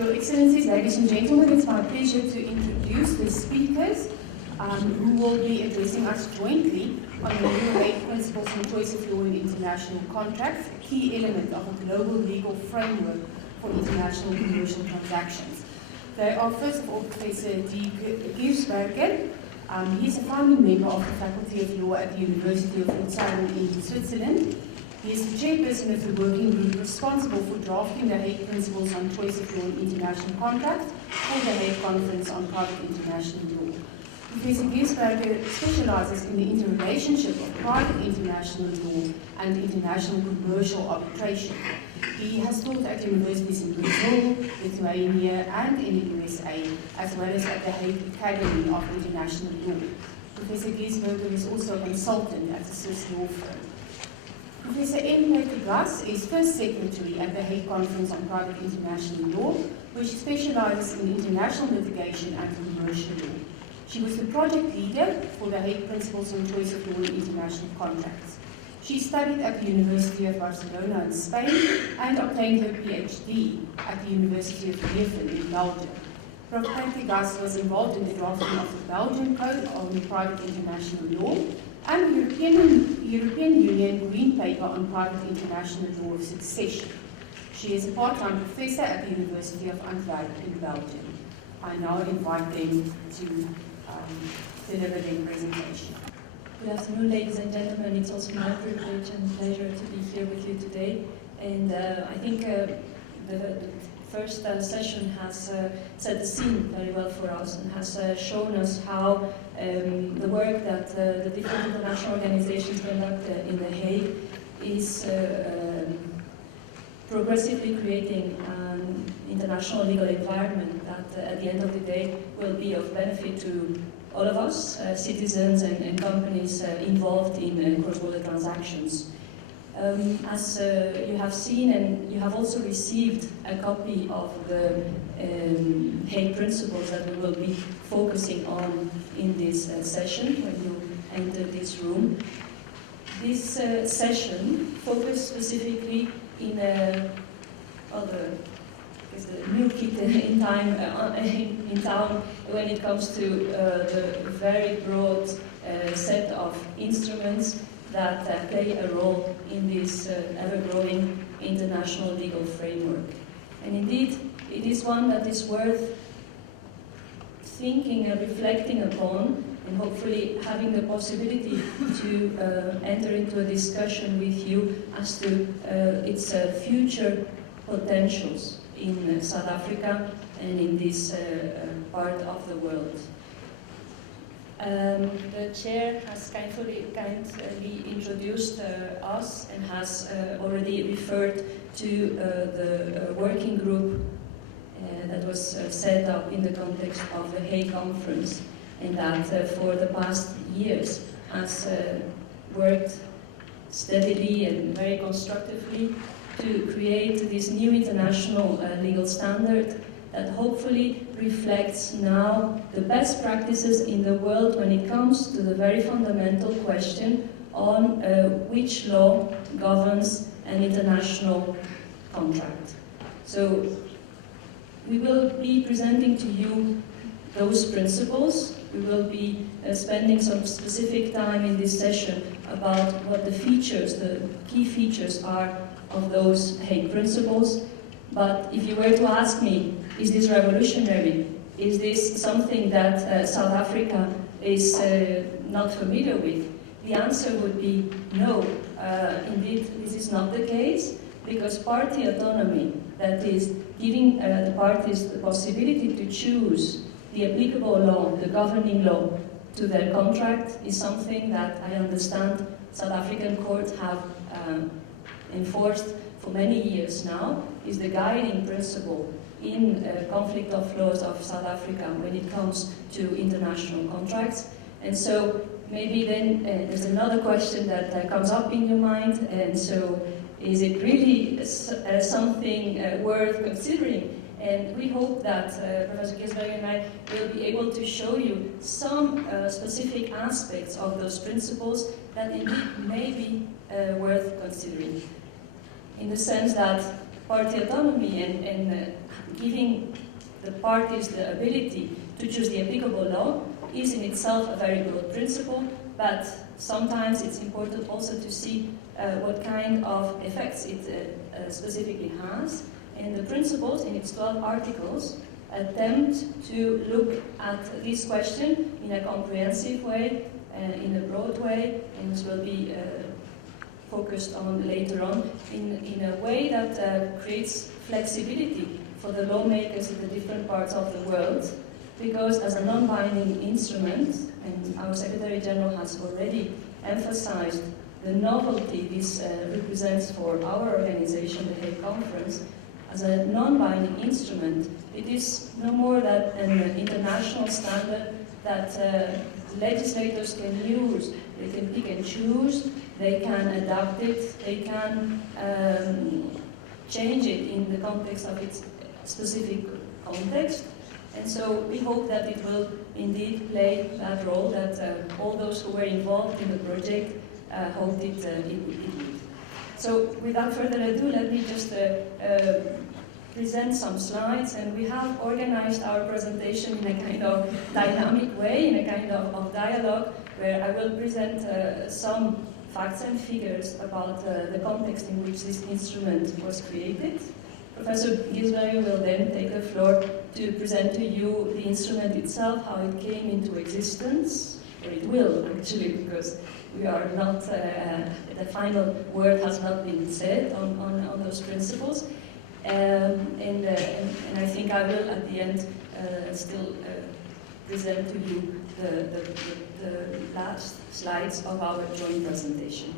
Your Excellencies, ladies and gentlemen, it's my pleasure to introduce the speakers who will be addressing us jointly on the new Hague Principles and Choice of Law in International Contracts, a key element of a global legal framework for international commercial transactions. They are, first of all, Professor D. Giesberger. He's a founding member of the Faculty of Law at the University of Luzern in Switzerland. He is the chairperson of the working group responsible for drafting the Hague Principles on Choice of Law in International Contracts for the Hague Conference on Private International Law. Professor Giesberger specializes in the interrelationship of private international law and international commercial arbitration. He has taught at universities in Brazil, Lithuania, and in the USA, as well as at the Hague Academy of International Law. Professor Giesberger is also a consultant at the Swiss law firm. Professor M. Gas is first secretary at the Hague Conference on Private International Law, which specializes in international litigation and commercial law. She was the project leader for the Hague Principles on Choice of Law in International Contracts. She studied at the University of Barcelona in Spain and obtained her PhD at the University of Leuven in Belgium. Professor Gas was involved in the drafting of the Belgian Code on Private International Law and the European Union Green Paper on Private International Law of Succession. She is a part-time professor at the University of Antwerp in Belgium. I now invite them to deliver their presentation. Good afternoon, ladies and gentlemen. It's also my privilege and pleasure to be here with you today. And I think the first session has set the scene very well for us and has shown us how the work that the different international organizations conduct in The Hague is progressively creating an international legal environment that at the end of the day will be of benefit to all of us, citizens and companies involved in cross-border transactions. As you have seen, and you have also received a copy of the Hague Principles that we will be focusing on in this session when you enter this room. This session focused specifically in the new kid in town when it comes to the very broad set of instruments that play a role in this ever-growing international legal framework. And indeed, it is one that is worth thinking and reflecting upon, and hopefully having the possibility to enter into a discussion with you as to its future potentials in South Africa and in this part of the world. The chair has kindly introduced us and has already referred to the working group that was set up in the context of the Hague Conference, and that for the past years has worked steadily and very constructively to create this new international legal standard that hopefully reflects now the best practices in the world when it comes to the very fundamental question on which law governs an international contract. So we will be presenting to you those principles. We will be spending some specific time in this session about what the features, the key features are of those Hague Principles. But if you were to ask me, is this revolutionary? Is this something that South Africa is not familiar with? The answer would be no. Indeed, this is not the case, because party autonomy, that is, giving the parties the possibility to choose the applicable law, the governing law, to their contract, is something that I understand South African courts have enforced for many years now, is the guiding principle in conflict of laws of South Africa when it comes to international contracts. And so maybe then there's another question that comes up in your mind, and so is it really something worth considering? And we hope that Professor Giesberger and I will be able to show you some specific aspects of those principles that indeed may be worth considering. In the sense that party autonomy and giving the parties the ability to choose the applicable law is in itself a very good principle, but sometimes it's important also to see what kind of effects it specifically has. And the principles in its 12 articles attempt to look at this question in a comprehensive way, in a broad way, and this will be focused on later on, in a way that creates flexibility for the lawmakers in the different parts of the world, because as a non-binding instrument, and our Secretary General has already emphasized the novelty this represents for our organization, the Hague Conference, as a non-binding instrument, it is no more than an international standard that legislators can use. They can pick and choose, they can adapt it, they can change it in the context of its specific context. And so we hope that it will indeed play that role that all those who were involved in the project hoped it would. So without further ado, let me just present some slides, and we have organized our presentation in a kind of dynamic way, in a kind of dialogue, where I will present some facts and figures about the context in which this instrument was created. Professor Gisberger will then take the floor to present to you the instrument itself, how it came into existence, or it will actually, because we are not, the final word has not been said on those principles. And I think I will, at the end, still present to you the last slides of our joint presentation.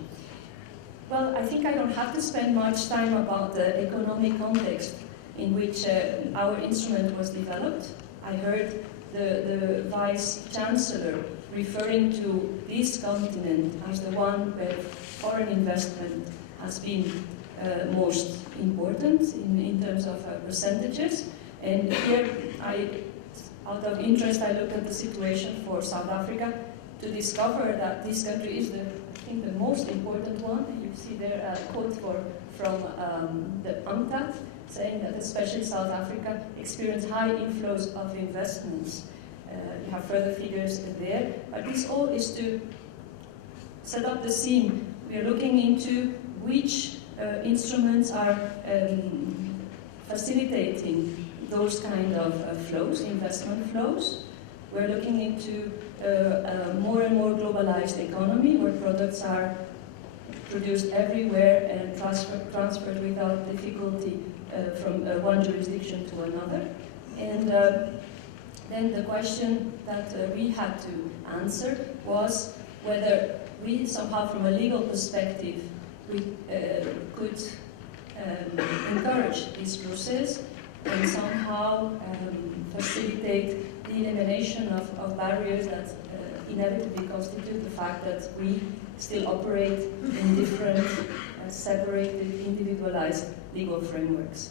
Well, I think I don't have to spend much time about the economic context in which our instrument was developed. I heard the Vice Chancellor referring to this continent as the one where foreign investment has been most important in terms of percentages. And here, out of interest, I looked at the situation for South Africa to discover that this country is I think the most important one. You see there a quote from the UNCTAD saying that especially South Africa experienced high inflows of investments. You have further figures there, but this all is to set up the scene. We are looking into which instruments are facilitating those kind of flows, investment flows. We're looking into a more and more globalized economy where products are produced everywhere and transferred without difficulty from one jurisdiction to another. And then the question that we had to answer was whether we somehow, from a legal perspective, we could encourage this process and somehow facilitate the elimination of barriers that inevitably constitute the fact that we still operate in different, separated, individualized legal frameworks.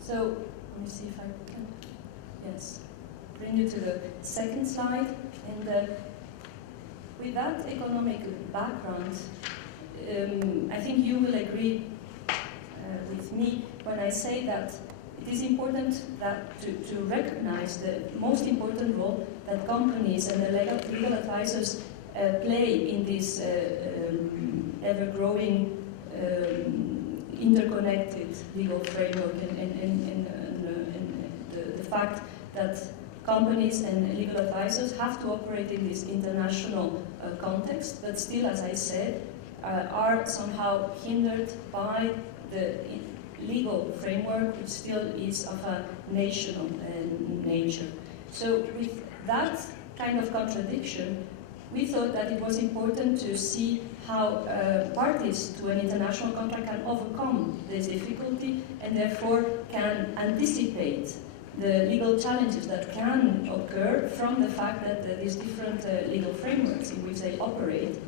So, let me see if I can, yes, bring you to the second slide. And with that economic background, I think you will agree with me when I say that it is important that to recognize the most important role that companies and the legal advisors play in this ever-growing interconnected legal framework, and the fact that companies and legal advisors have to operate in this international context, but still, as I said, are somehow hindered by the legal framework, which still is of a national nature. So with that kind of contradiction, we thought that it was important to see how parties to an international contract can overcome this difficulty and therefore can anticipate the legal challenges that can occur from the fact that these different legal frameworks in which they operate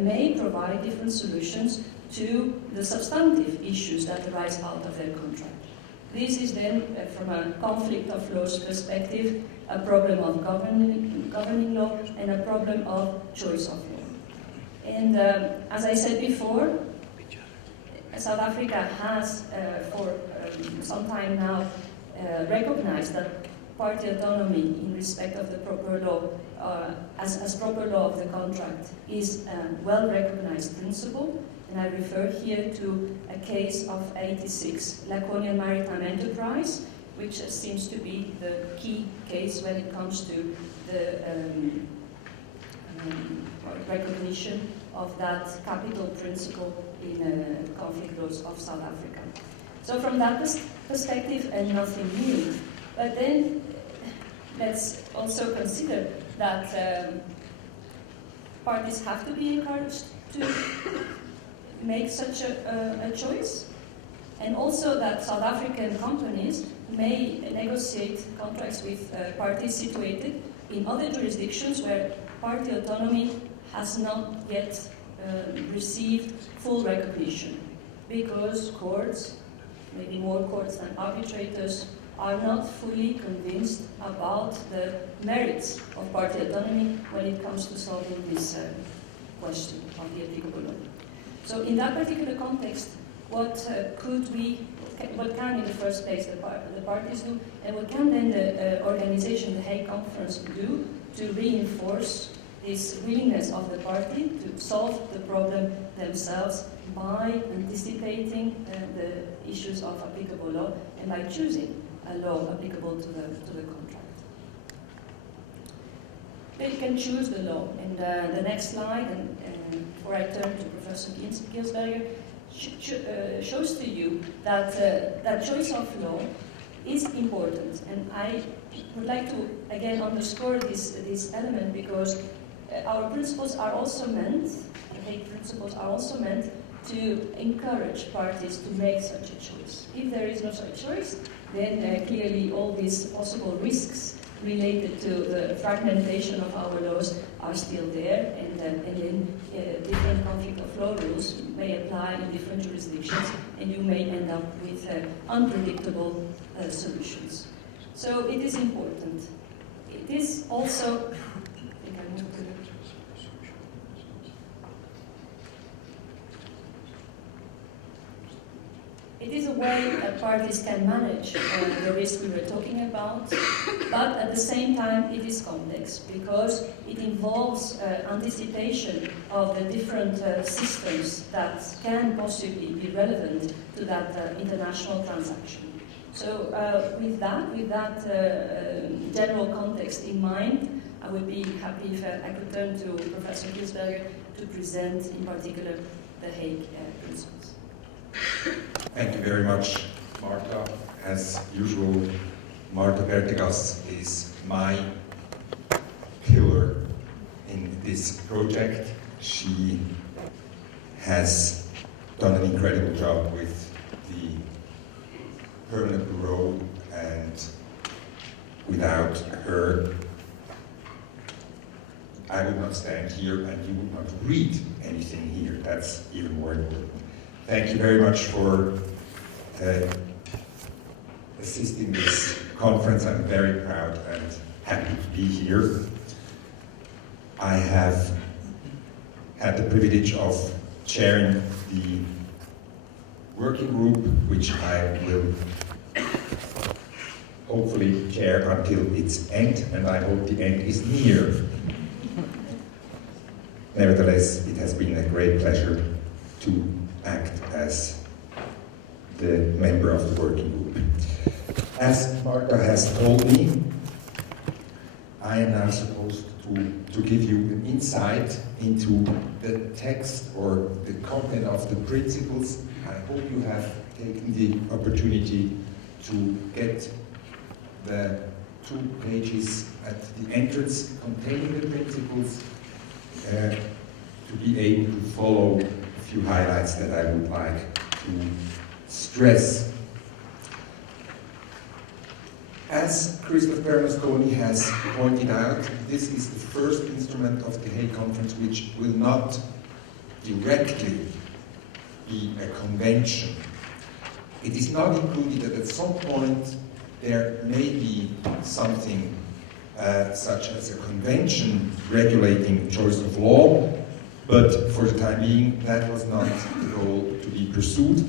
may provide different solutions to the substantive issues that arise out of their contract. This is then, from a conflict of laws perspective, a problem of governing law and a problem of choice of law. And as I said before, South Africa has, for some time now recognized that party autonomy in respect of the proper law, as proper law of the contract, is a well-recognized principle. And I refer here to a case of 86, Laconian Maritime Enterprise, which seems to be the key case when it comes to the recognition of that capital principle in conflict laws of South Africa. So from that perspective, and nothing new. But then let's also consider that parties have to be encouraged to make such a choice, and also that South African companies may negotiate contracts with parties situated in other jurisdictions where party autonomy has not yet received full recognition, because courts, maybe more courts than arbitrators, are not fully convinced about the merits of party autonomy when it comes to solving this question of the applicable law. So in that particular context, what can in the first place the parties do, and what can then the organization, the Hague Conference, do to reinforce this willingness of the party to solve the problem themselves by anticipating the issues of applicable law and by choosing a law applicable to the contract. They can choose the law. And the next slide, and before I turn to Professor Gilsberger, shows to you that that choice of law is important. And I would like to again underscore this element, because our principles are also meant, the Hague principles are also meant to encourage parties to make such a choice. If there is no such choice, then clearly all these possible risks related to the fragmentation of our laws are still there, and then different conflict of law rules may apply in different jurisdictions, and you may end up with unpredictable solutions. So it is important. It is also, it is a way that parties can manage the risk we were talking about, but at the same time it is complex, because it involves anticipation of the different systems that can possibly be relevant to that international transaction. So with that general context in mind, I would be happy if I could turn to Professor Gilsberger to present in particular the Hague principles. Thank you very much, Marta. As usual, Marta Bertegas is my pillar in this project. She has done an incredible job with the Permanent Bureau, and without her, I would not stand here and you would not read anything here. That's even more important. Thank you very much for assisting this conference. I'm very proud and happy to be here. I have had the privilege of chairing the working group, which I will hopefully chair until its end, and I hope the end is near. Nevertheless, it has been a great pleasure to act as the member of the working group. As Marta has told me, I am now supposed to give you an insight into the text or the content of the principles. I hope you have taken the opportunity to get the 2 pages at the entrance containing the principles, to be able to follow a few highlights that I would like to stress. As Christoph Bernasconi has pointed out, this is the first instrument of the Hague Conference which will not directly be a convention. It is not included that at some point there may be something such as a convention regulating choice of law, but for the time being that was not the goal to be pursued.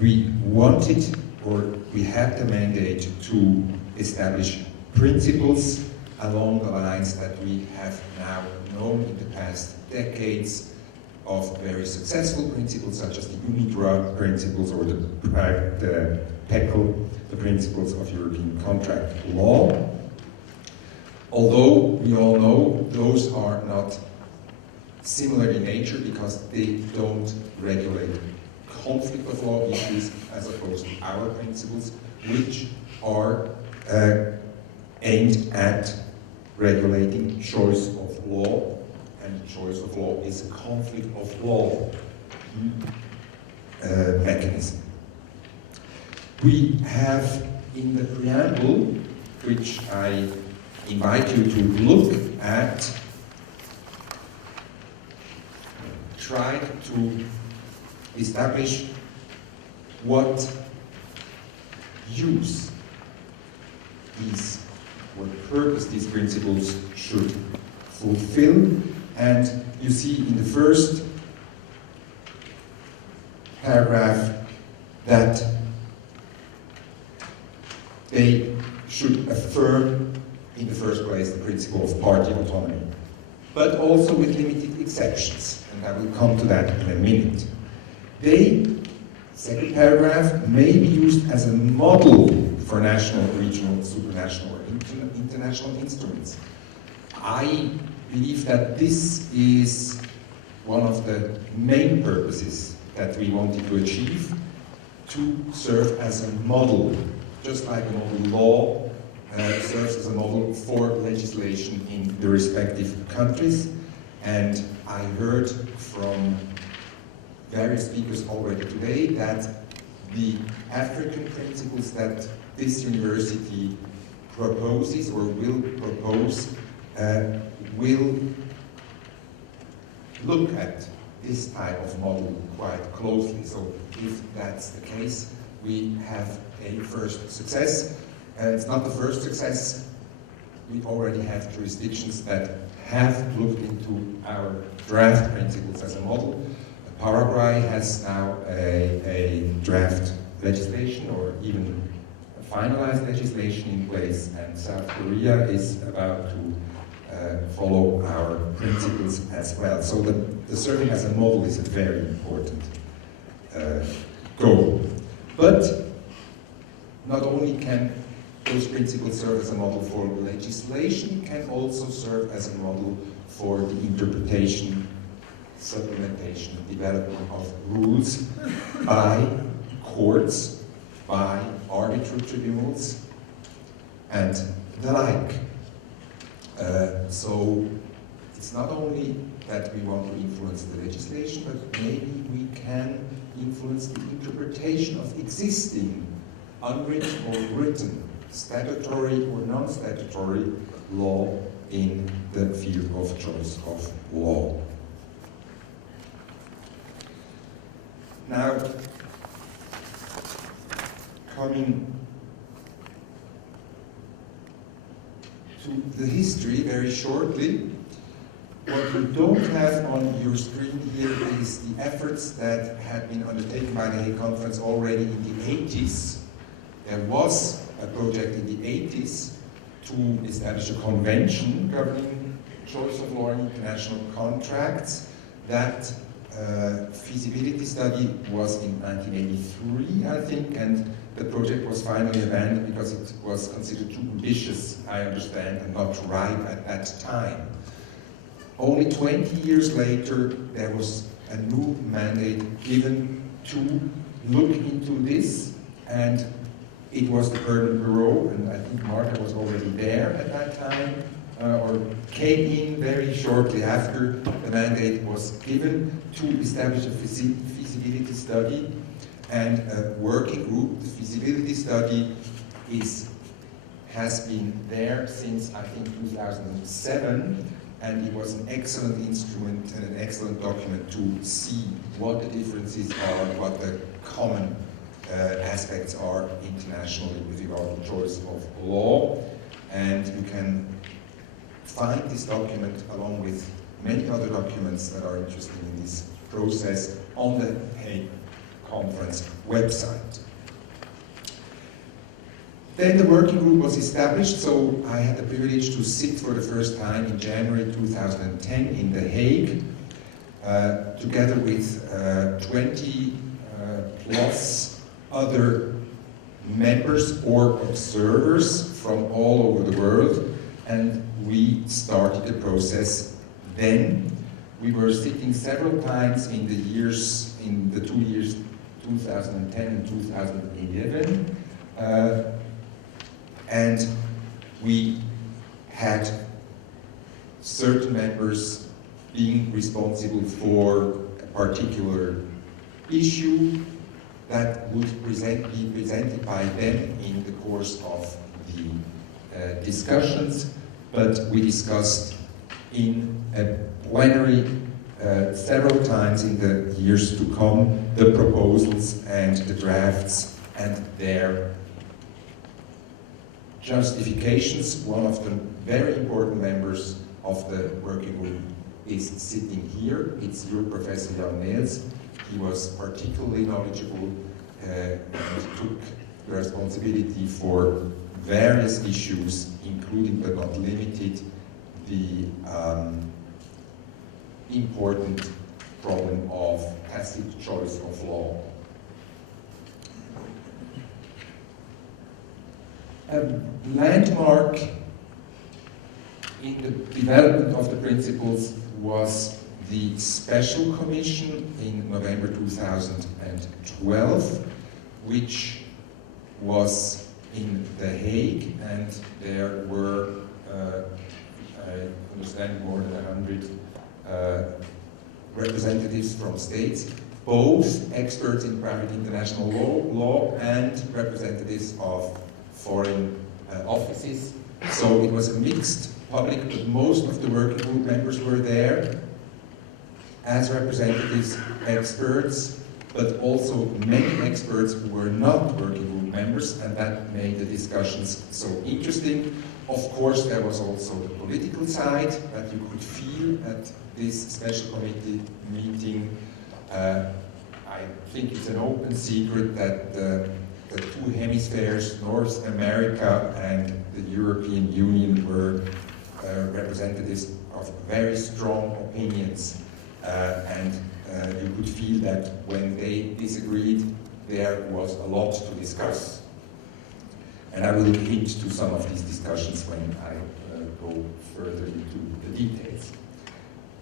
We wanted or we had the mandate to establish principles along the lines that we have now known in the past decades of very successful principles such as the UNIDROIT principles or the PECL, the principles of European contract law. Although we all know those are not similar in nature because they don't regulate conflict of law issues as opposed to our principles, which are aimed at regulating choice of law, and choice of law is a conflict of law mechanism. We have in the preamble, which I invite you to look at, tried to establish what use what purpose these principles should fulfill. And you see in the first paragraph that they should affirm in the first place the principle of party autonomy, but also with limited exceptions, and I will come to that in a minute. They, second paragraph, may be used as a model for national, regional, supranational, or international instruments. I believe that this is one of the main purposes that we wanted to achieve, to serve as a model, just like a model law serves as a model for legislation in the respective countries. And I heard from various speakers already today that the African principles that this university proposes or will propose will look at this type of model quite closely. So if that's the case, we have a first success. It's not the first success. We already have jurisdictions that have looked into our draft principles as a model. Paraguay has now a draft legislation or even a finalized legislation in place, and South Korea is about to follow our principles as well. So the serving as a model is a very important goal. But not only can those principles serve as a model for legislation, can also serve as a model for the interpretation, supplementation, development of rules by courts, by arbitral tribunals, and the like. So it's not only that we want to influence the legislation, but maybe we can influence the interpretation of existing, unwritten or written, statutory or non-statutory law in the field of choice of law. Now, coming to the history very shortly, what you don't have on your screen here is the efforts that had been undertaken by the Hague Conference already in the 80s. There was a project in the 80s to establish a convention governing choice of law in international contracts. That feasibility study was in 1983, I think, and the project was finally abandoned because it was considered too ambitious, I understand, and not ripe at that time. Only 20 years later, there was a new mandate given to look into this, and it was the Permanent Bureau, and I think Martha was already there at that time, or came in very shortly after the mandate was given to establish a feasibility study and a working group. The feasibility study has been there since, I think, 2007, and it was an excellent instrument and an excellent document to see what the differences are, what the common aspects are internationally with regard to choice of law. And you can find this document along with many other documents that are interesting in this process on the Hague Conference website. Then the working group was established, so I had the privilege to sit for the first time in January 2010 in The Hague, together with 20 plus other members or observers from all over the world, and we started the process then. We were sitting several times in the 2 years 2010 and 2011, and we had certain members being responsible for a particular issue that would be presented by them in the course of the discussions, but we discussed in a plenary several times in the years to come the proposals and the drafts and their justifications. One of the very important members of the working group is sitting here. It's your Professor Jan Neels. He was particularly knowledgeable and took the responsibility for various issues, including but not limited the important problem of tacit choice of law. A landmark in the development of the principles was the Special Commission in November 2012, which was in The Hague, and there were, I understand, more than 100 representatives from states, both experts in private international law and representatives of foreign offices. So it was a mixed public, but most of the working group members were there as representatives, experts, but also many experts who were not working group members, and that made the discussions so interesting. Of course, there was also the political side that you could feel at this special committee meeting. I think it's an open secret that the two hemispheres, North America and the European Union, were representatives of very strong opinions, and you could feel that when they disagreed, there was a lot to discuss. And I will hint to some of these discussions when I go further into the details.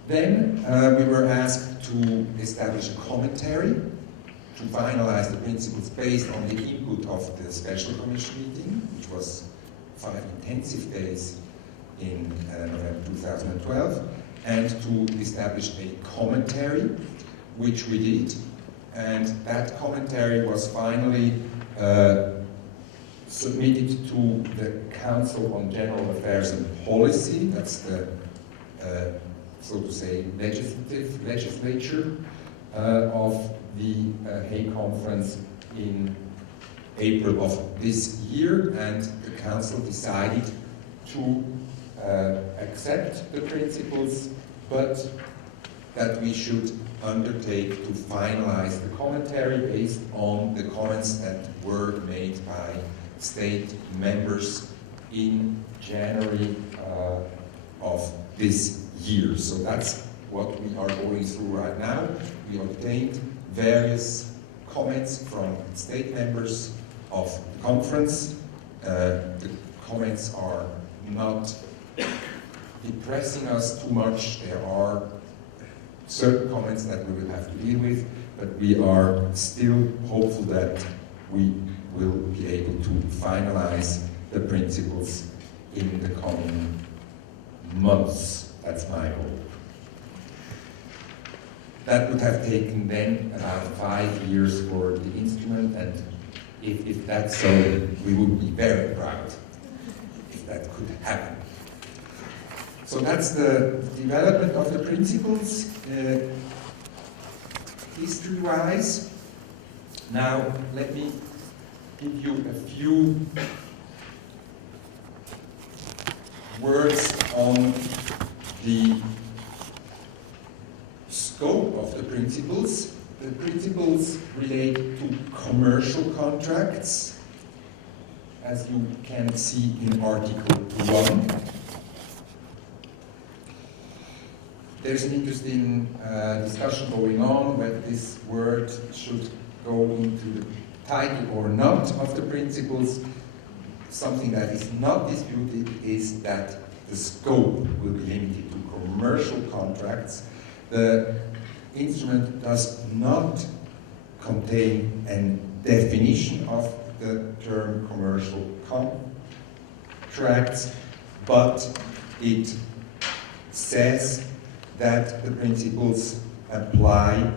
Then we were asked to establish a commentary to finalize the principles based on the input of the Special Commission meeting, which was 5 intensive days in November 2012, and to establish a commentary, which we did. And that commentary was finally submitted to the Council on General Affairs and Policy. That's the, so to say, legislature of the Hague Conference in April of this year, and the Council decided to accept the principles, but that we should undertake to finalize the commentary based on the comments that were made by state members in January of this year. So that's what we are going through right now. We obtained various comments from state members of the conference. The comments are not depressing us too much. There are certain comments that we will have to deal with, but we are still hopeful that we will be able to finalize the principles in the coming months. That's my hope. That would have taken then about 5 years for the instrument, and if that's so, we would be very proud if that could happen. So that's the development of the principles, history-wise. Now, let me give you a few words on the scope of the principles. The principles relate to commercial contracts, as you can see in Article 1. There's an interesting discussion going on whether this word should go into the title or not of the principles. Something that is not disputed is that the scope will be limited to commercial contracts. The instrument does not contain a definition of the term commercial contracts, but it says that the principles apply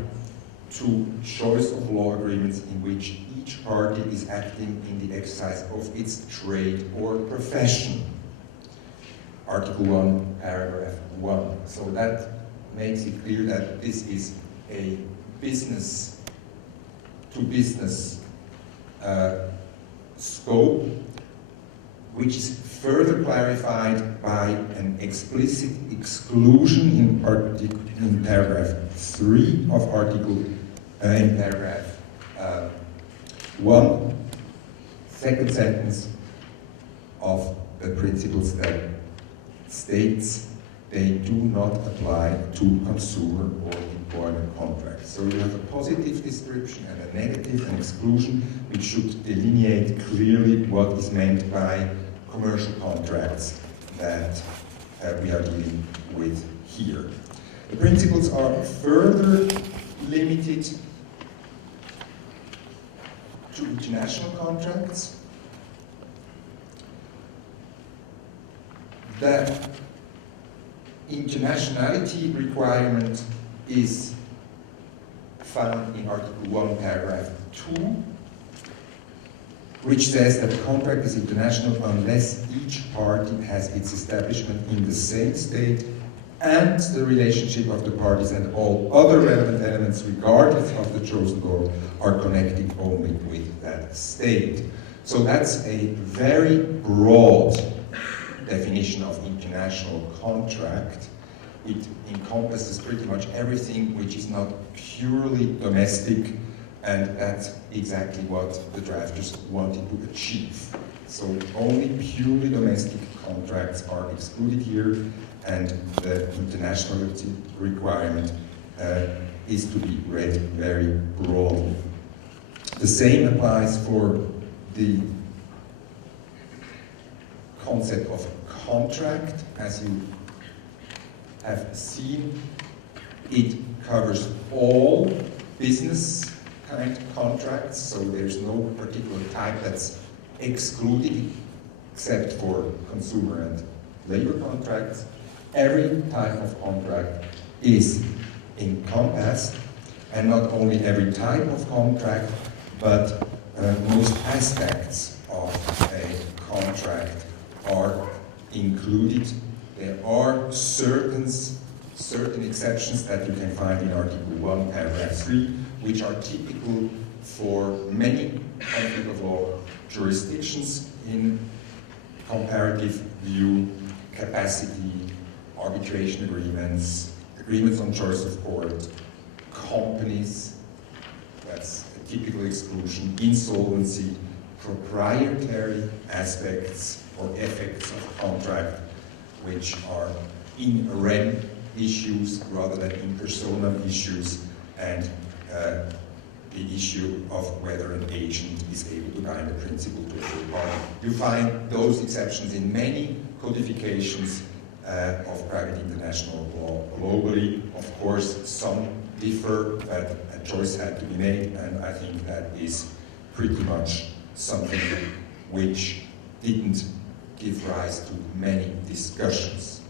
to choice of law agreements in which each party is acting in the exercise of its trade or profession. Article 1, paragraph 1. So that makes it clear that this is a business-to-business scope, which is further clarified by an explicit exclusion in paragraph 3 of in paragraph 1, second sentence of the principles that states they do not apply to consumer or employment contracts. So you have a positive description and a negative, an exclusion, which should delineate clearly what is meant by commercial contracts that we are dealing with here. The principles are further limited to international contracts. The internationality requirement is found in Article 1, paragraph 2, which says that the contract is international unless each party has its establishment in the same state and the relationship of the parties and all other relevant elements, regardless of the chosen law, are connected only with that state. So that's a very broad definition of international contract. It encompasses pretty much everything which is not purely domestic, and that's exactly what the drafters wanted to achieve. So only purely domestic contracts are excluded here, and the internationality requirement is to be read very broadly. The same applies for the concept of contract. As you have seen, it covers all business kind of contracts, so there's no particular type that's excluded except for consumer and labor contracts. Every type of contract is encompassed, and not only every type of contract, but most aspects of a contract are included. There are certain exceptions that you can find in Article 1, paragraph 3, which are typical for many conflict of law jurisdictions in comparative view: capacity, arbitration agreements, agreements on choice of court, companies, that's a typical exclusion, insolvency, proprietary aspects or effects of contract, which are in rem issues rather than in personam issues, and the issue of whether an agent is able to bind a principle to a third party. You find those exceptions in many codifications of private international law globally. Of course, some differ, but a choice had to be made, and I think that is pretty much something which didn't give rise to many discussions.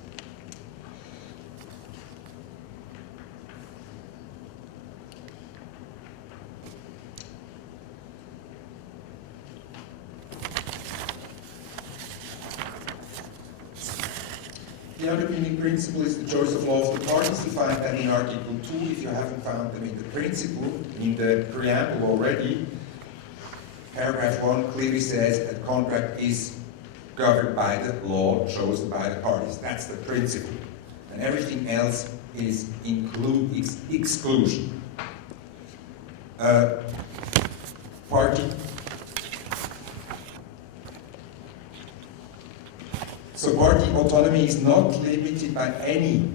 The underpinning principle is the choice of law of the parties. You find that in Article 2, if you haven't found them in the principle, in the preamble already. Paragraph 1 clearly says that contract is governed by the law chosen by the parties. That's the principle. And everything else is exclusion. So party autonomy is not limited by any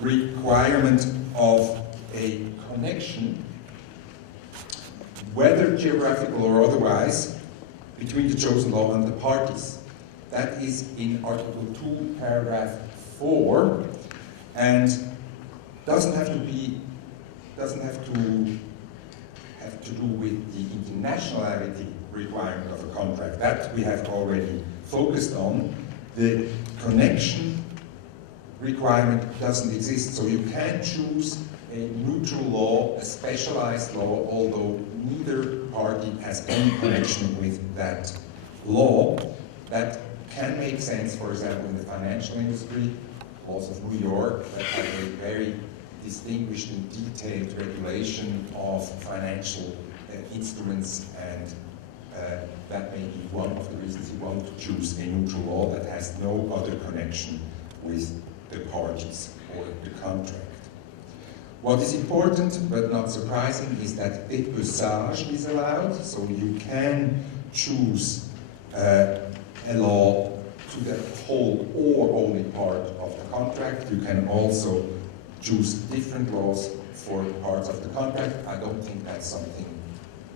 requirement of a connection, whether geographical or otherwise, between the chosen law and the parties. That is in Article 2, paragraph 4, and doesn't have to do with the internationality requirement of a contract. That we have already focused on. The connection requirement doesn't exist, so you can choose a neutral law, a specialized law, although neither party has any connection with that law. That can make sense, for example, in the financial industry, laws of New York, that have a very distinguished and detailed regulation of financial instruments, and that may be one of the reasons you want to choose a neutral law that has no other connection with the parties or the contract. What is important, but not surprising, is that dépeçage is allowed, so you can choose a law to the whole or only part of the contract. You can also choose different laws for parts of the contract. I don't think that's something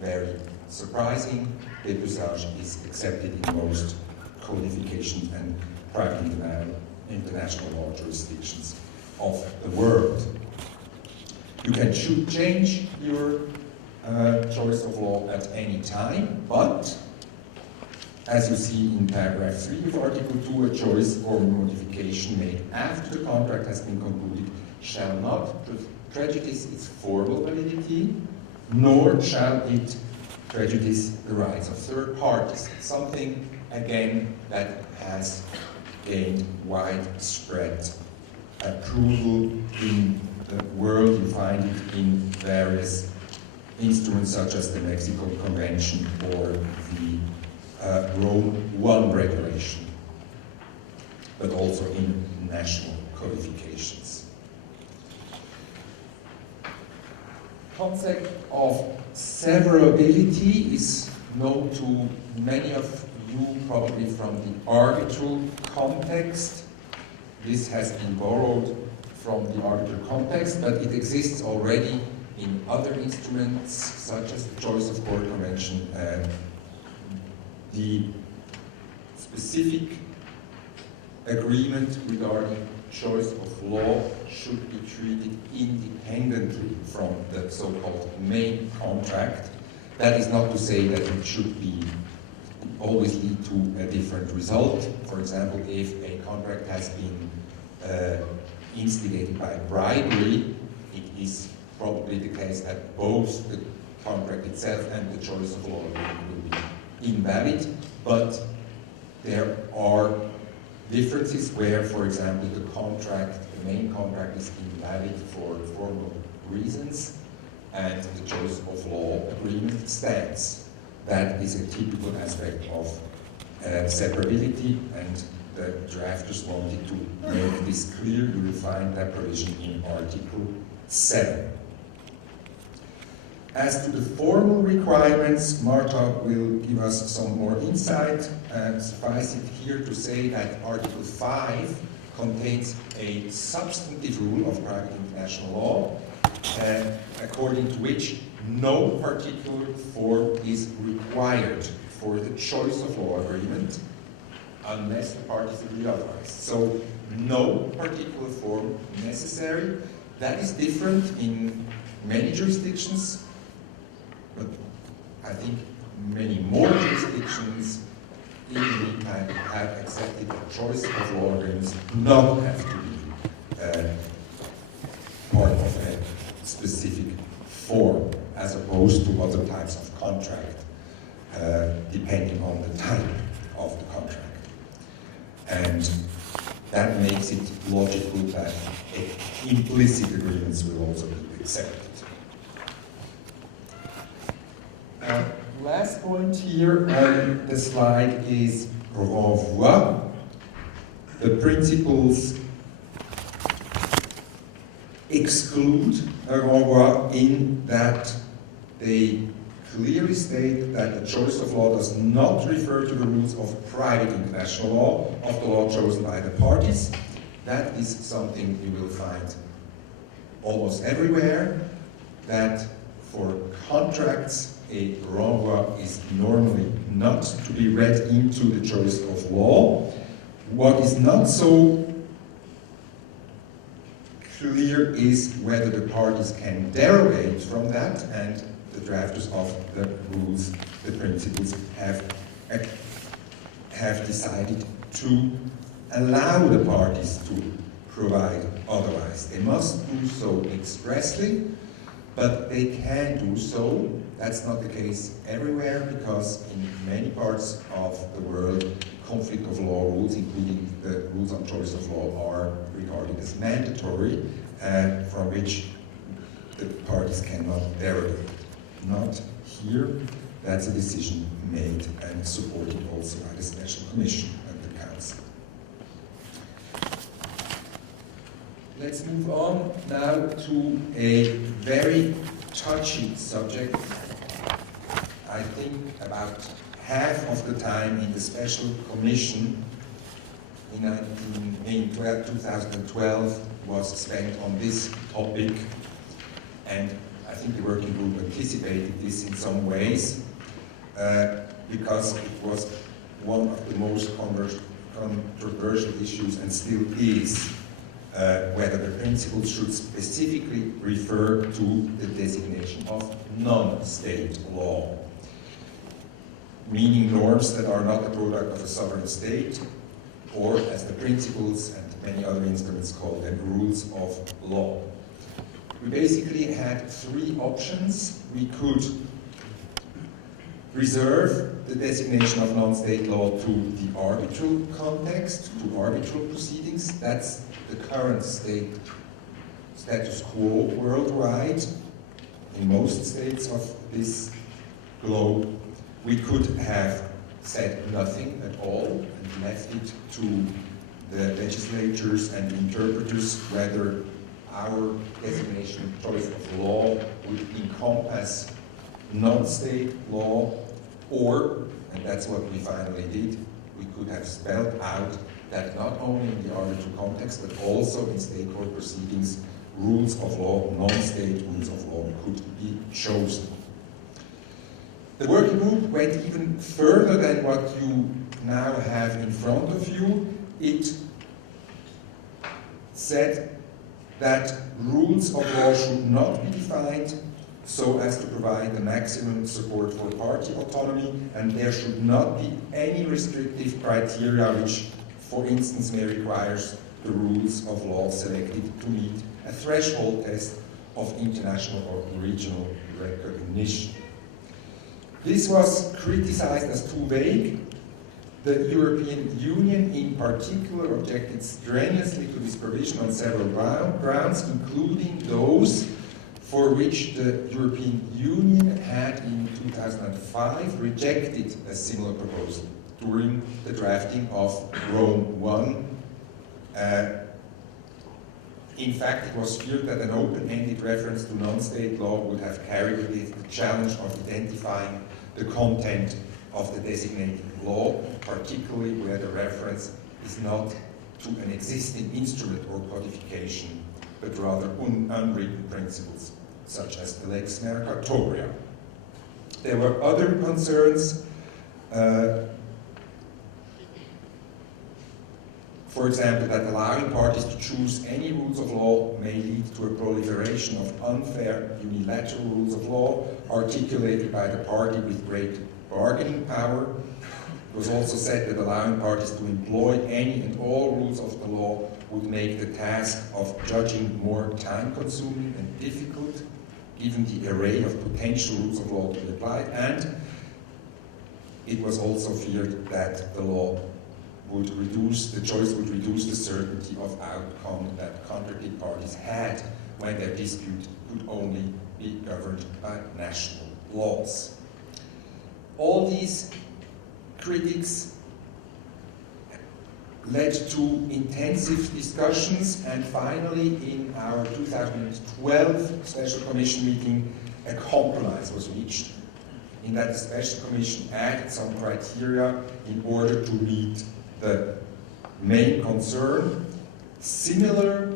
very surprising. Dépeçage is accepted in most codification and private international law jurisdictions of the world. You can change your choice of law at any time, but as you see in paragraph 3 of Article 2, a choice or modification made after the contract has been concluded shall not prejudice its formal validity, nor shall it prejudice the rights of third parties. Something, again, that has gained widespread approval in the world. You find it in various instruments such as the Mexico Convention or the Rome I regulation, but also in national codifications. Concept of severability is known to many of you probably from the arbitral context. This has been borrowed from the arbitral context, but it exists already in other instruments such as the Choice of Court Convention. The specific agreement regarding choice of law should be treated independently from the so-called main contract. That is not to say that it should be always lead to a different result. For example, if a contract has been instigated by bribery, it is probably the case that both the contract itself and the choice of law will be invalid, but there are differences where, for example, the main contract is invalid for formal reasons, and the choice of law agreement stands. That is a typical aspect of severability, and the drafters wanted to make this clear. You will find that provision in Article 7. As to the formal requirements, Marta will give us some more insight, and suffice it here to say that Article 5 contains a substantive rule of private international law, according to which no particular form is required for the choice of law agreement unless the parties agree otherwise. So no particular form necessary. That is different in many jurisdictions, but I think many more jurisdictions in the meantime have accepted that choice of law agreements do not have to be part of a specific form, as opposed to other types of contract, depending on the type of the contract. And that makes it logical that implicit agreements will also be accepted. Last point here on the slide is renvoi. The principles exclude a renvoi in that they clearly state that the choice of law does not refer to the rules of private international law, of the law chosen by the parties. That is something you will find almost everywhere, that for contracts a renvoi is normally not to be read into the choice of law. What is not so clear is whether the parties can derogate from that, and the drafters of the rules, the principles, have decided to allow the parties to provide otherwise. They must do so expressly, but they can do so. That's not the case everywhere, because in many parts of the world, conflict of law rules, including the rules on choice of law, are regarded as mandatory, from which the parties cannot derogate. Not here. That's a decision made and supported also by the Special Commission and the Council. Let's move on now to a very touchy subject. I think about half of the time in the Special Commission in 2012 was spent on this topic, and I think the working group anticipated this in some ways, because it was one of the most controversial issues, and still is, whether the principles should specifically refer to the designation of non-state law, meaning norms that are not a product of a sovereign state, or, as the principles and many other instruments call them, rules of law. We basically had three options. We could reserve the designation of non-state law to the arbitral context, to arbitral proceedings. That's the current status quo worldwide, in most states of this globe. We could have said nothing at all and left it to the legislatures and interpreters whether our designation choice of law would encompass non-state law, or, and that's what we finally did, we could have spelled out that not only in the arbitral context, but also in state court proceedings, rules of law, non-state rules of law could be chosen. The working group went even further than what you now have in front of you. It said that rules of law should not be defined so as to provide the maximum support for party autonomy, and there should not be any restrictive criteria which, for instance, may require the rules of law selected to meet a threshold test of international or regional recognition. This was criticized as too vague. The European Union in particular objected strenuously to this provision on several grounds, including those for which the European Union had in 2005 rejected a similar proposal during the drafting of Rome I. In fact, it was feared that an open-ended reference to non-state law would have carried with it the challenge of identifying the content of the designated law, particularly where the reference is not to an existing instrument or codification, but rather unwritten principles, such as the lex mercatoria. There were other concerns. For example, that allowing parties to choose any rules of law may lead to a proliferation of unfair unilateral rules of law articulated by the party with great bargaining power. It was also said that allowing parties to employ any and all rules of the law would make the task of judging more time-consuming and difficult, given the array of potential rules of law to be applied, and it was also feared that the law would reduce, the choice would reduce the certainty of outcome that contracting parties had when their dispute could only be governed by national laws. All these critics led to intensive discussions, and finally in our 2012 Special Commission meeting a compromise was reached in that the Special Commission added some criteria in order to meet the main concern, similar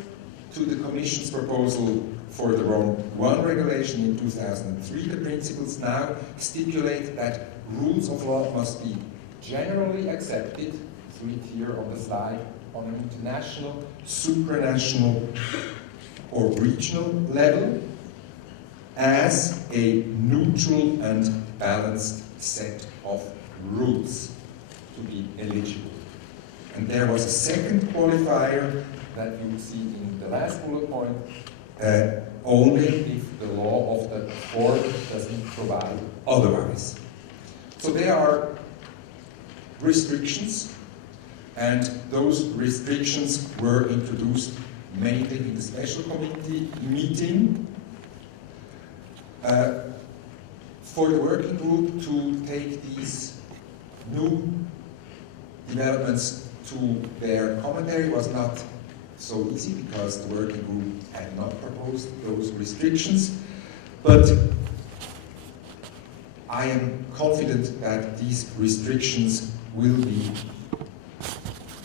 to the Commission's proposal for the Rome I regulation in 2003. The principles now stipulate that rules of law must be generally accepted, it's read here on the slide, on an international, supranational, or regional level, as a neutral and balanced set of rules to be eligible. And there was a second qualifier that you see in the last bullet point, only if the law of the court doesn't provide otherwise. So there are restrictions, and those restrictions were introduced mainly in the special committee meeting for the working group to take these new developments to their commentary was not so easy because the working group had not proposed those restrictions, but I am confident that these restrictions will be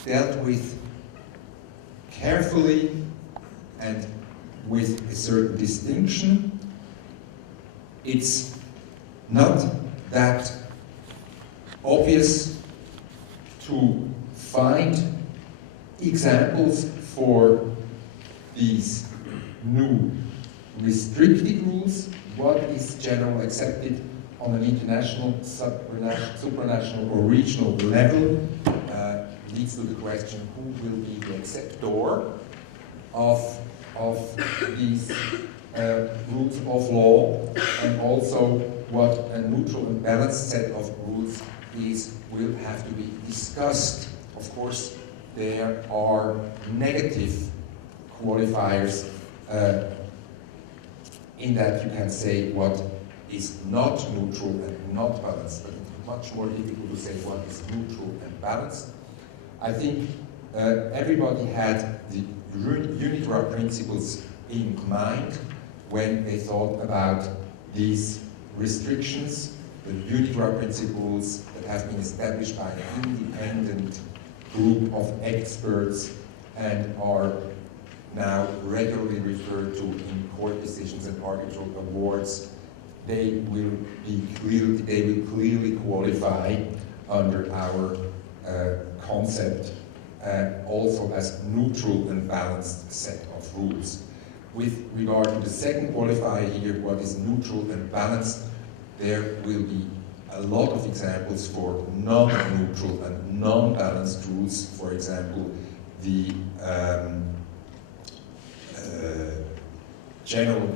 dealt with carefully and with a certain distinction. It's not that obvious to find examples for these new restricted rules. What is generally accepted on an international, supranational or regional level leads to the question who will be the acceptor of these rules of law, and also what a neutral and balanced set of rules is will have to be discussed. Of course, there are negative qualifiers in that you can say what is not neutral and not balanced, but it's much more difficult to say what is neutral and balanced. I think everybody had the unitary principles in mind when they thought about these restrictions, the unitary principles that have been established by an independent group of experts and are now regularly referred to in court decisions and arbitral awards. They will clearly qualify under our concept also as neutral and balanced set of rules. With regard to the second qualifier here, what is neutral and balanced, there will be a lot of examples for non-neutral and non-balanced rules. For example, the general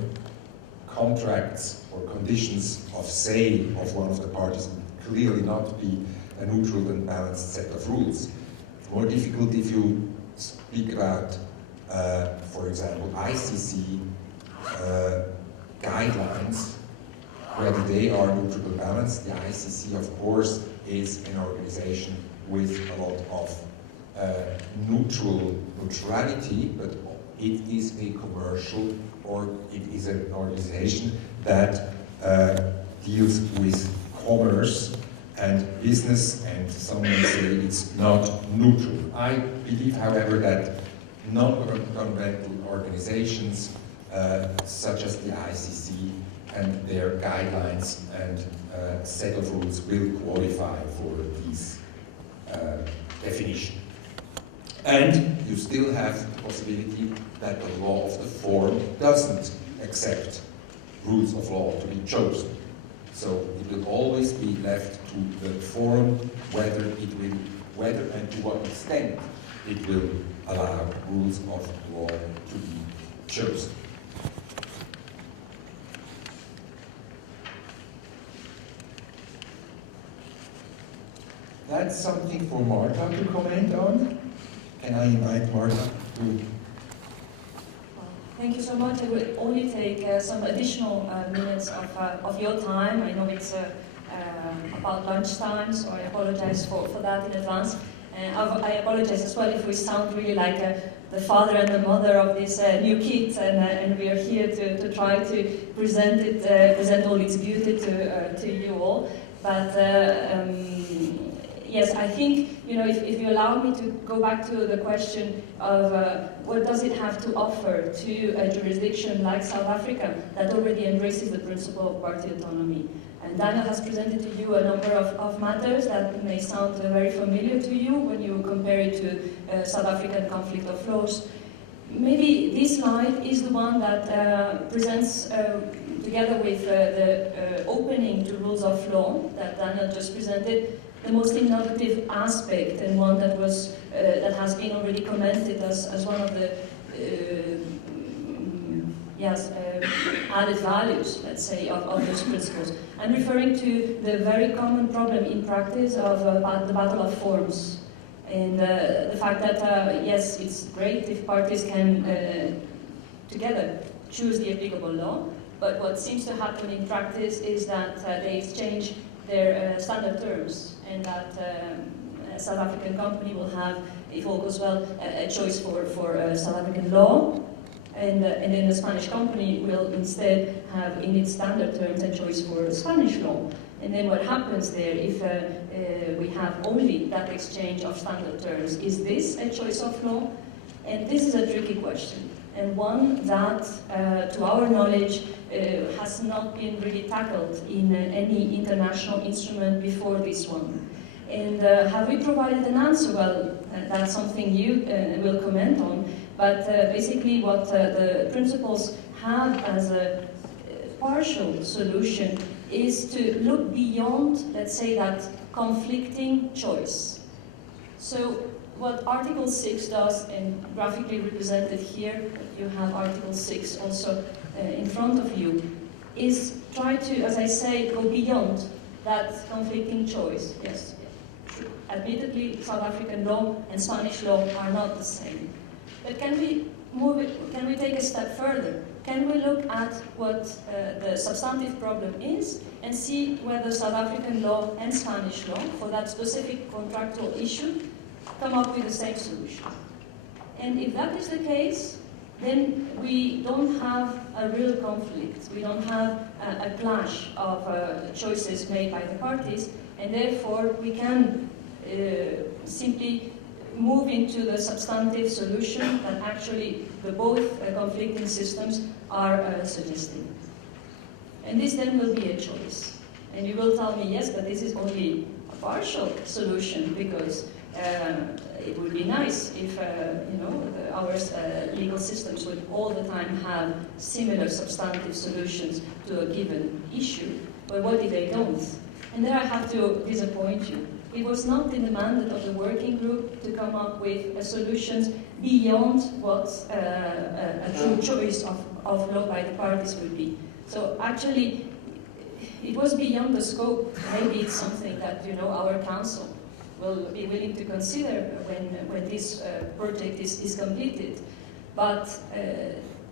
contracts or conditions of sale of one of the parties would clearly not be a neutral and balanced set of rules. It's more difficult if you speak about, for example, ICC guidelines, whether they are neutral and balanced. The ICC, of course, is an organization with a lot of neutrality, but it is a commercial, or it is an organization that deals with commerce and business, and some may say it's not neutral. I believe, however, that non-governmental organizations such as the ICC and their guidelines and set of rules will qualify for this definition. And you still have the possibility that the law of the forum doesn't accept rules of law to be chosen. So it will always be left to the forum whether and to what extent it will allow rules of law to be chosen. That's something for Marta to comment on. Can I invite Marta to... Thank you so much. I will only take some additional minutes of your time. I know it's about lunchtime, so I apologize for that in advance. I apologize as well if we sound really like the father and the mother of this new kit, and we are here to try to present all its beauty to you all. But yes, I think, if you allow me to go back to the question of what does it have to offer to a jurisdiction like South Africa that already embraces the principle of party autonomy. And Daniel has presented to you a number of matters that may sound very familiar to you when you compare it to South African conflict of laws. Maybe this slide is the one that presents, together with the opening to rules of law that Daniel just presented, the most innovative aspect, and one that was that has been already commented as one of the added values, let's say, of those principles. I'm referring to the very common problem in practice of the battle of forms, and the fact that yes, it's great if parties can together choose the applicable law, but what seems to happen in practice is that they exchange their standard terms, and that a South African company will have, if all goes well, a choice for South African law, and then the Spanish company will instead have in its standard terms a choice for Spanish law. And then what happens there if we have only that exchange of standard terms? Is this a choice of law? And this is a tricky question, and one that, to our knowledge, has not been really tackled in any international instrument before this one. And have we provided an answer? Well, that's something you will comment on, but basically what the principles have as a partial solution is to look beyond, let's say, that conflicting choice. So what Article 6 does, and graphically represented here, you have Article 6 also in front of you, is try to, as I say, go beyond that conflicting choice. Yes, admittedly, South African law and Spanish law are not the same. But can we move it? Can we take a step further? Can we look at what the substantive problem is and see whether South African law and Spanish law, for that specific contractual issue, come up with the same solution? And if that is the case, then we don't have a real conflict. We don't have a clash of choices made by the parties, and therefore we can simply move into the substantive solution that actually the both conflicting systems are suggesting. And this then will be a choice. And you will tell me, yes, but this is only a partial solution, because it would be nice if our legal systems would all the time have similar substantive solutions to a given issue. But what if they don't? And there I have to disappoint you. It was not in the mandate of the working group to come up with solutions beyond what a true choice of law by the parties would be. So actually, it was beyond the scope. Maybe it's something that our council will be willing to consider when this project is completed. But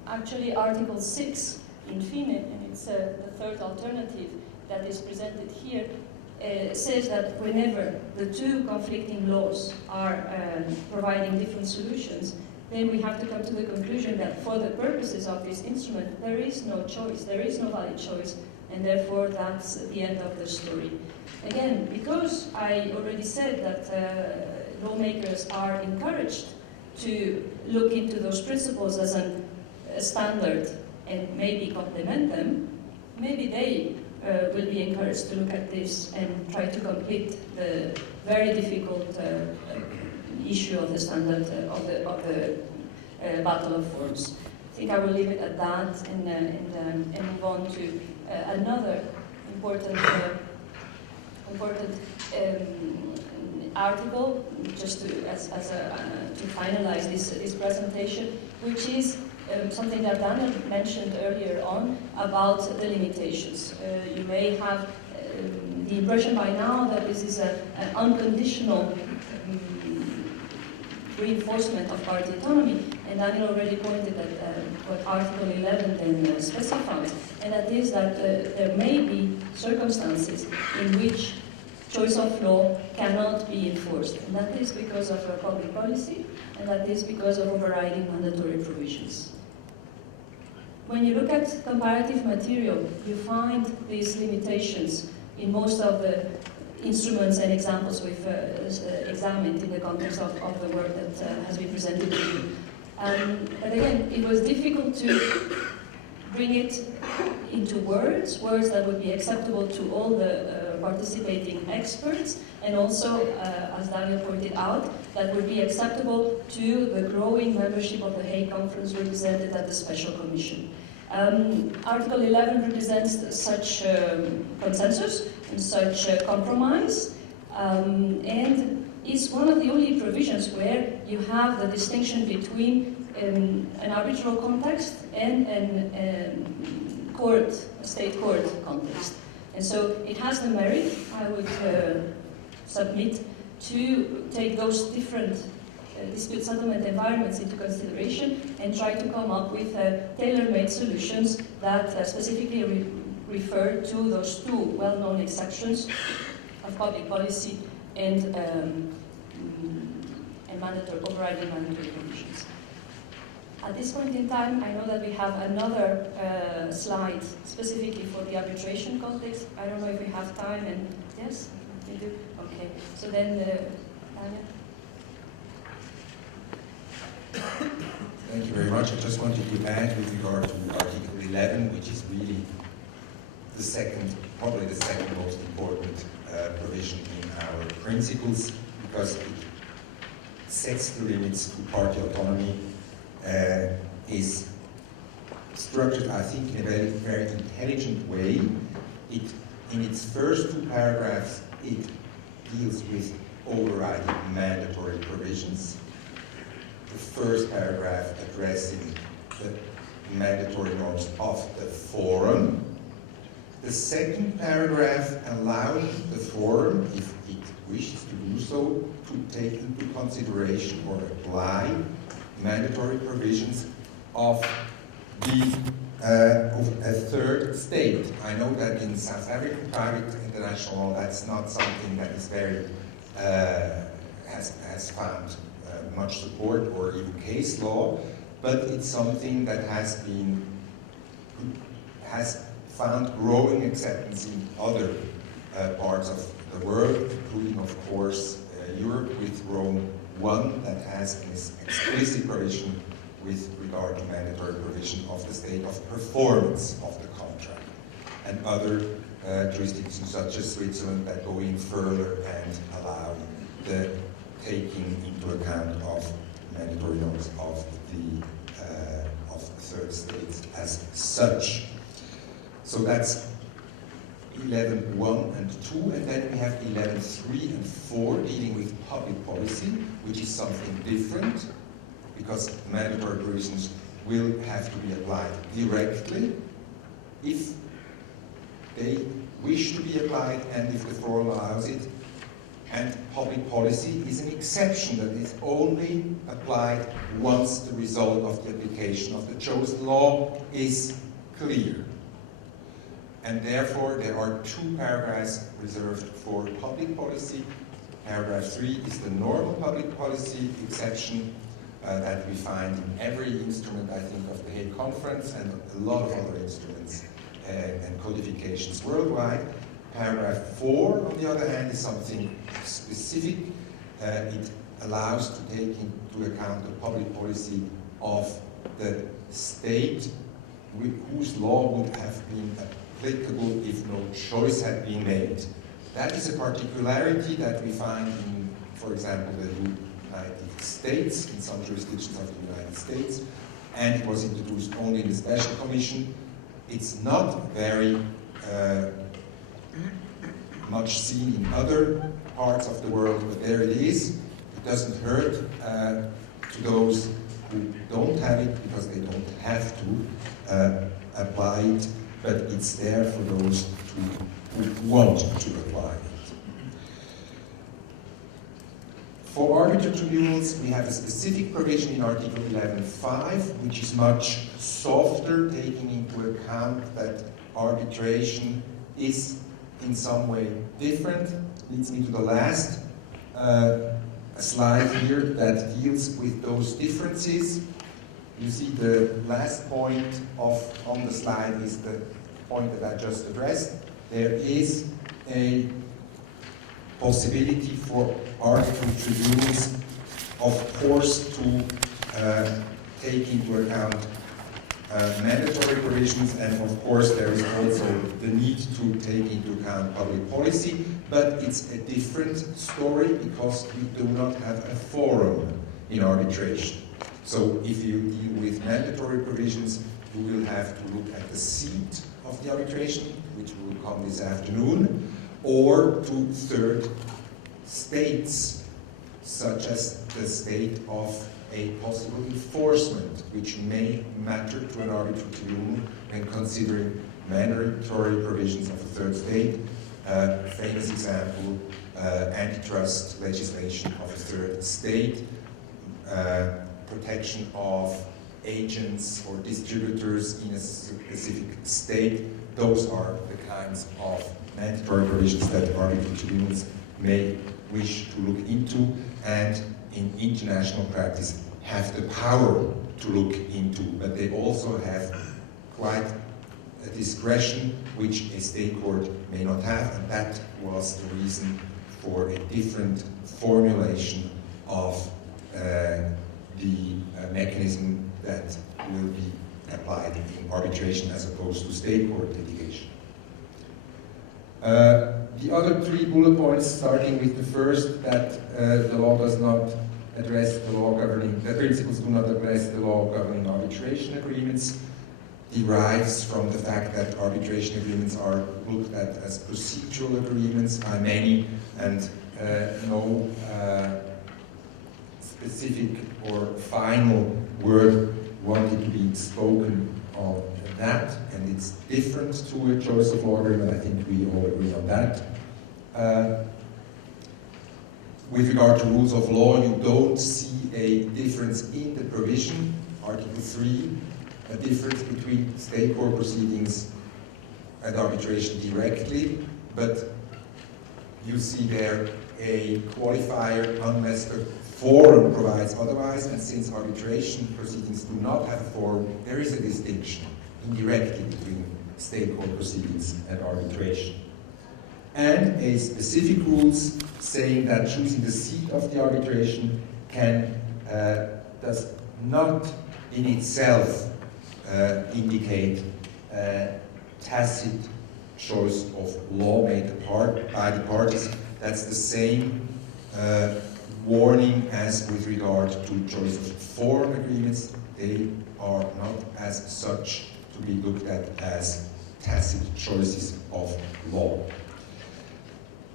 actually, Article 6 in fine, and it's the third alternative that is presented here, says that whenever the two conflicting laws are providing different solutions, then we have to come to the conclusion that for the purposes of this instrument, there is no choice, there is no valid choice, and therefore that's the end of the story. Again, because I already said that lawmakers are encouraged to look into those principles as a standard and maybe complement them, maybe they will be encouraged to look at this and try to complete the very difficult issue of the standard of the battle of forms. I think I will leave it at that and move on to another important article, just to finalize this presentation, which is something that Daniel mentioned earlier on about the limitations. You may have the impression by now that this is an unconditional reinforcement of party autonomy, and Daniel already pointed at what Article 11 then specifies, and that is that there may be circumstances in which choice of law cannot be enforced. And that is because of public policy, and that is because of overriding mandatory provisions. When you look at comparative material, you find these limitations in most of the instruments and examples we've examined in the context of the work that has been presented to you. But again, it was difficult to bring it into words that would be acceptable to all the participating experts, and also, as Daniel pointed out, that would be acceptable to the growing membership of the Hague Conference represented at the Special Commission. Article 11 represents such consensus and such compromise, and is one of the only provisions where you have the distinction between an arbitral context and a state court context. And so it has the merit, I would submit, to take those different dispute settlement environments into consideration and try to come up with tailor-made solutions that specifically refer to those two well-known exceptions of public policy and overriding mandatory provisions. At this point in time, I know that we have another slide specifically for the arbitration context. I don't know if we have time, and yes, we do? Okay, so then, Daniel? Thank you very much. I just wanted to add with regard to Article 11, which is really the second, probably the second most important provision in our principles, because it sets the limits to party autonomy, is structured, I think, in a very, very intelligent way. In its first two paragraphs, it deals with overriding mandatory provisions. The first paragraph addressing the mandatory norms of the forum. The second paragraph allows the forum, if it wishes to do so, to take into consideration or apply mandatory provisions of a third state. I know that in South African private international law, that's not something that is very has found much support, or even case law, but it's something that has found growing acceptance in other parts of the world, including, of course, Europe with Rome I, that has an explicit provision with regard to mandatory provision of the state of performance of the contract, and other jurisdictions such as Switzerland that go in further and allow the taking into account of mandatory norms of the third states as such. So that's 11.1 and 2, and then we have 11.3 and 4 dealing with public policy, which is something different, because mandatory provisions will have to be applied directly if they wish to be applied and if the forum allows it. And public policy is an exception that is only applied once the result of the application of the chosen law is clear. And therefore, there are two paragraphs reserved for public policy. Paragraph 3 is the normal public policy exception that we find in every instrument, I think, of the Hague Conference and a lot of other instruments and codifications worldwide. Paragraph 4, on the other hand, is something specific. It allows to take into account the public policy of the state whose law would have been applicable if no choice had been made. That is a particularity that we find in, for example, the United States, in some jurisdictions of the United States, and it was introduced only in the Special Commission. It's not very much seen in other parts of the world, but there it is. It doesn't hurt to those who don't have it, because they don't have to apply it, but it's there for those who want to apply it. For arbiter tribunals, we have a specific provision in Article 11.5, which is much softer, taking into account that arbitration is in some way different leads me to the last slide here that deals with those differences. You see the last point on the slide is the point that I just addressed. There is a possibility for article tribunes, of course, to take into account mandatory provisions, and of course there is also the need to take into account public policy, but it's a different story because we do not have a forum in arbitration. So if you deal with mandatory provisions, you will have to look at the seat of the arbitration, which will come this afternoon, or to third states, such as the state of a possible enforcement, which may matter to an arbitral tribunal when considering mandatory provisions of a third state. Famous example, antitrust legislation of a third state, protection of agents or distributors in a specific state. Those are the kinds of mandatory provisions that arbitral tribunals may wish to look into, and in international practice have the power to look into, but they also have quite a discretion which a state court may not have, and that was the reason for a different formulation of the mechanism that will be applied in arbitration as opposed to state court litigation. The other three bullet points, starting with the first, that the law does not address the law governing, the principles do not address the law governing arbitration agreements, derives from the fact that arbitration agreements are looked at as procedural agreements by many, and no specific or final word wanted to be spoken on that, and it's different to a choice of law agreement. I think we all agree on that. With regard to rules of law, you don't see a difference in the provision, Article 3, a difference between state court proceedings and arbitration directly, but you see there a qualifier unless the forum provides otherwise, and since arbitration proceedings do not have a forum, there is a distinction indirectly between state court proceedings and arbitration. And a specific rules saying that choosing the seat of the arbitration does not in itself indicate a tacit choice of law made by the parties. That's the same warning as with regard to choice of forum agreements. They are not as such to be looked at as tacit choices of law.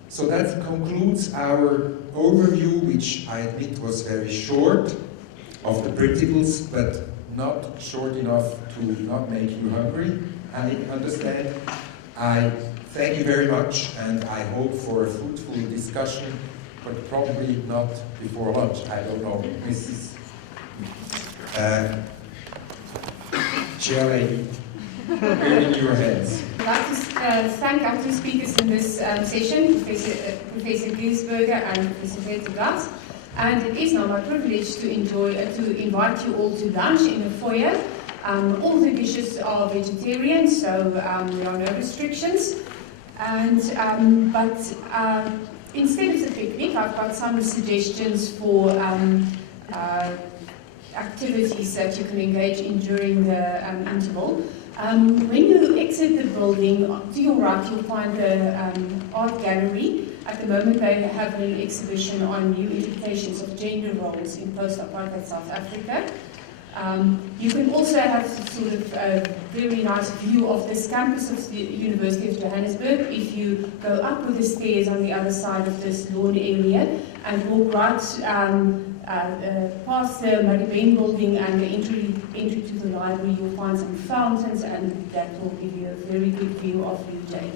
So that concludes our overview, which I admit was very short, of the principles, but not short enough to not make you hungry, I understand. I thank you very much, and I hope for a fruitful discussion, but probably not before lunch. I don't know. Mrs. Chair lady, in your hands. I'd like to thank our two speakers in this session, Professor Giesberger and Professor Verterblatt. And it is now my privilege to invite you all to lunch in the foyer. All the dishes are vegetarian, so there are no restrictions. And instead of the picnic, I've got some suggestions for activities that you can engage in during the interval. When you exit the building, to your right you'll find the art gallery. At the moment they have an exhibition on new interpretations of gender roles in post-apartheid South Africa. You can also have sort of a very nice view of this campus of the University of Johannesburg if you go up with the stairs on the other side of this lawn area and walk right past the Maribane building and the entry to the library. You'll find some fountains, and that will give you a very good view of UJ.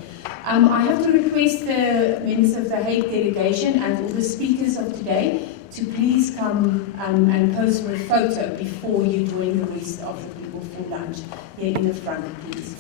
I have to request the members of the Hague delegation and all the speakers of today to please come and pose for a photo before you join the rest of the people for lunch here in the front, please.